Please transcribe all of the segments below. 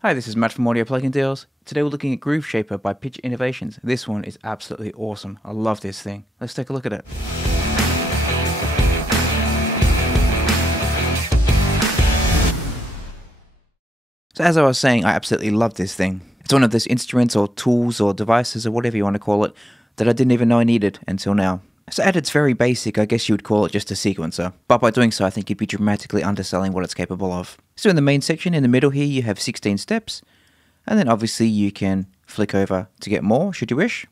Hi, this is Matt from Audio Plugin Deals. Today we're looking at Groove Shaper by Pitch Innovations. This one is absolutely awesome. I love this thing. Let's take a look at it. So as I was saying, I absolutely love this thing. It's one of those instruments or tools or devices or whatever you want to call it that I didn't even know I needed until now. So at its very basic, I guess you would call it just a sequencer. But by doing so, I think you'd be dramatically underselling what it's capable of. So in the main section, in the middle here, you have 16 steps. And then obviously you can flick over to get more, should you wish.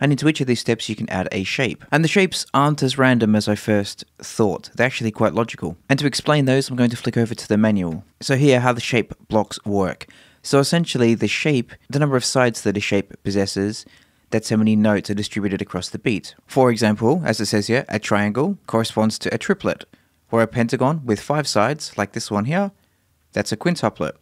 And into each of these steps, you can add a shape. And the shapes aren't as random as I first thought. They're actually quite logical. And to explain those, I'm going to flick over to the manual. So here, how the shape blocks work. So essentially, the shape, the number of sides that a shape possesses, that's how many notes are distributed across the beat. For example, as it says here, a triangle corresponds to a triplet, or a pentagon with 5 sides, like this one here, that's a quintuplet.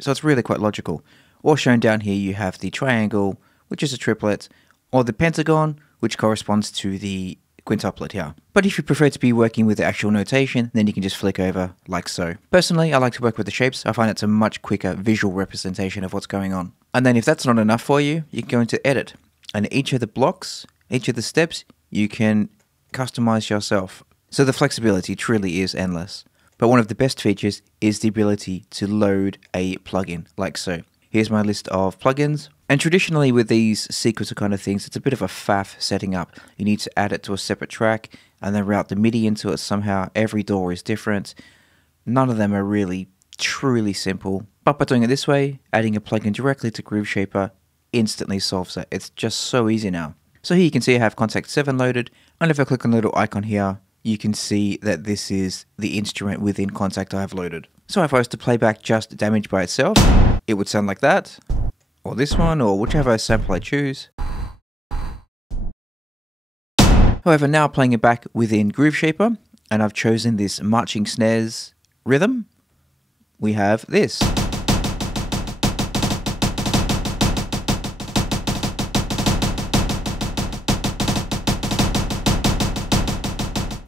So it's really quite logical. Or shown down here, you have the triangle, which is a triplet, or the pentagon, which corresponds to the quintuplet here. But if you prefer to be working with the actual notation, then you can just flick over like so. Personally, I like to work with the shapes. I find it's a much quicker visual representation of what's going on. And then if that's not enough for you, you can go into Edit. And each of the blocks, each of the steps, you can customize yourself. So the flexibility truly is endless. But one of the best features is the ability to load a plugin, like so. Here's my list of plugins. And traditionally with these sequencer kind of things, it's a bit of a faff setting up. You need to add it to a separate track and then route the MIDI into it somehow. Every DAW is different. None of them are really truly simple. But by doing it this way, adding a plugin directly to Groove Shaper instantly solves it. It's just so easy now. So here you can see I have Contact 7 loaded, and if I click on the little icon here, you can see that this is the instrument within Contact I have loaded. So if I was to play back just Damage by itself, it would sound like that, or this one, or whichever sample I choose. However, now playing it back within Groove Shaper, and I've chosen this marching snares rhythm, we have this.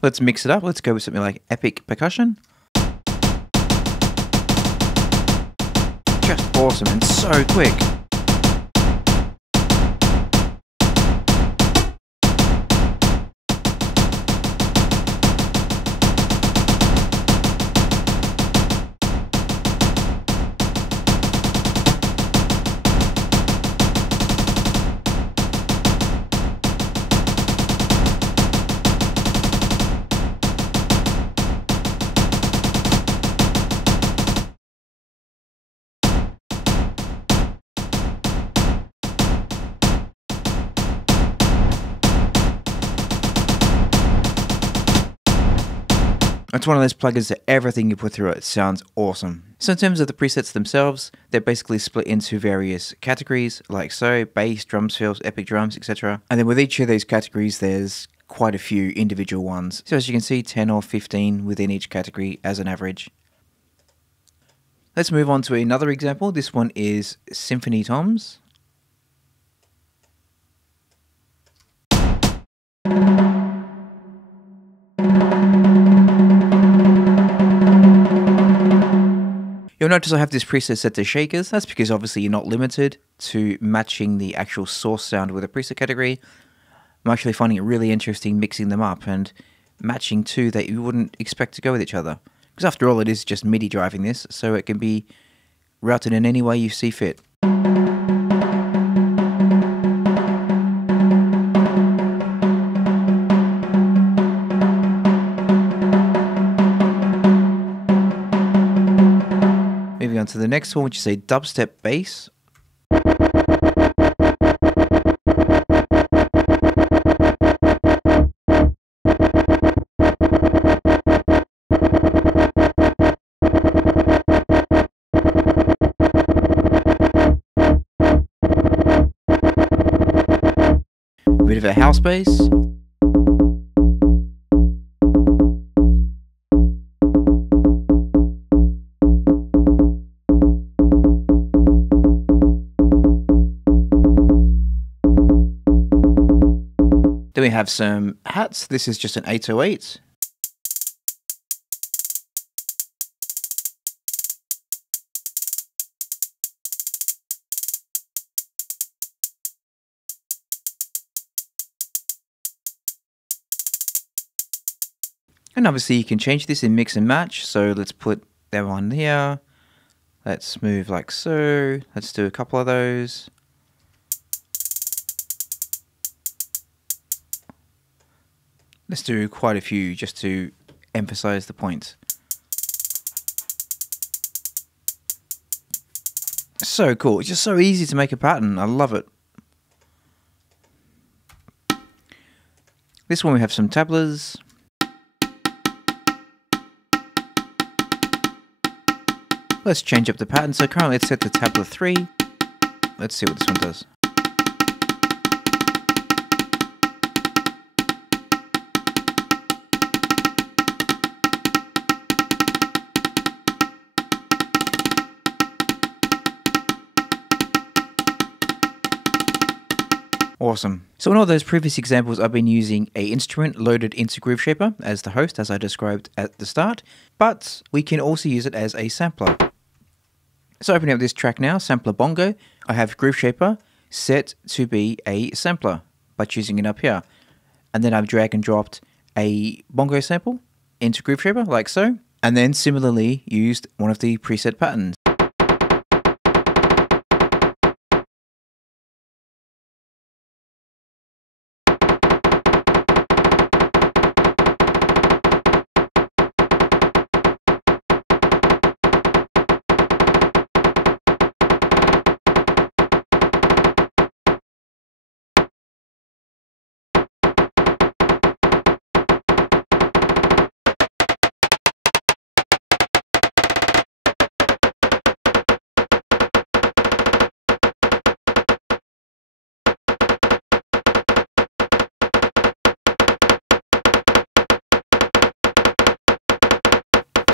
Let's mix it up. Let's go with something like epic percussion. Just awesome and so quick. It's one of those plugins that everything you put through it sounds awesome. So in terms of the presets themselves, they're basically split into various categories, like so, bass, drums, fills, epic drums, etc. And then with each of these categories, there's quite a few individual ones. So as you can see, 10 or 15 within each category as an average. Let's move on to another example. This one is Symphony Toms. You'll notice I have this preset set to shakers. That's because obviously you're not limited to matching the actual source sound with a preset category. I'm actually finding it really interesting mixing them up and matching two that you wouldn't expect to go with each other. Because after all, it is just MIDI driving this, so it can be routed in any way you see fit. Moving on to the next one, which is a dubstep bass. A bit of a house bass. Then we have some hats. This is just an 808. And obviously you can change this in mix and match. So let's put that one here. Let's move like so. Let's do a couple of those. Let's do quite a few just to emphasize the point. So cool. It's just so easy to make a pattern. I love it. This one we have some tablas. Let's change up the pattern. So currently it's set to tabla 3. Let's see what this one does. Awesome. So in all those previous examples, I've been using a instrument loaded into Groove Shaper as the host, as I described at the start, but we can also use it as a sampler. So opening up this track now, sampler bongo, I have Groove Shaper set to be a sampler by choosing it up here. And then I've drag and dropped a bongo sample into Groove Shaper like so, and then similarly used one of the preset patterns.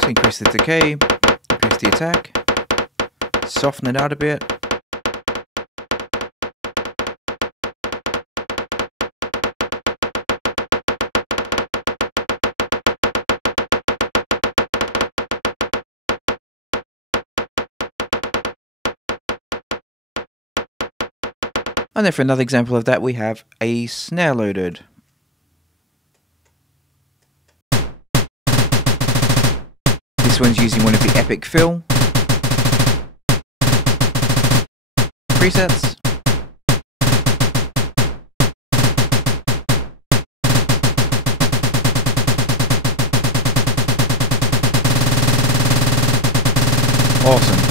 Increase the decay, increase the attack, soften it out a bit. And then for another example of that, we have a snare loaded. This one's using one of the Epic Fill presets. Awesome.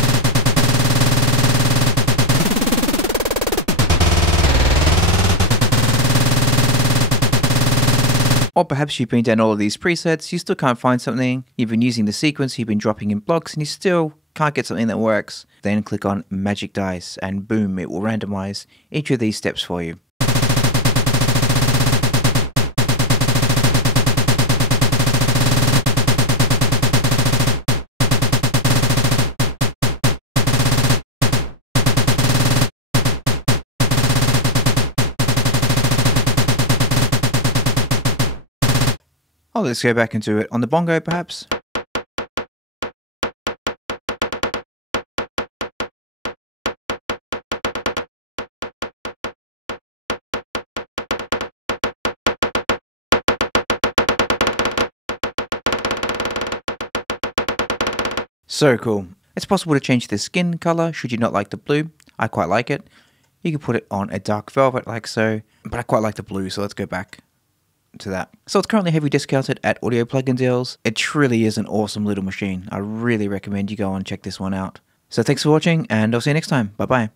Or perhaps you've been down all of these presets, you still can't find something, you've been using the sequence, you've been dropping in blocks, and you still can't get something that works. Then click on Magic Dice, and boom, it will randomize each of these steps for you. Oh, let's go back and do it on the bongo perhaps. So cool. It's possible to change the skin color should you not like the blue. I quite like it. You can put it on a dark velvet like so, but I quite like the blue, so let's go back to that. So it's currently heavy discounted at Audio Plugin Deals. It truly is an awesome little machine. I really recommend you go and check this one out. So thanks for watching, and I'll see you next time. Bye bye.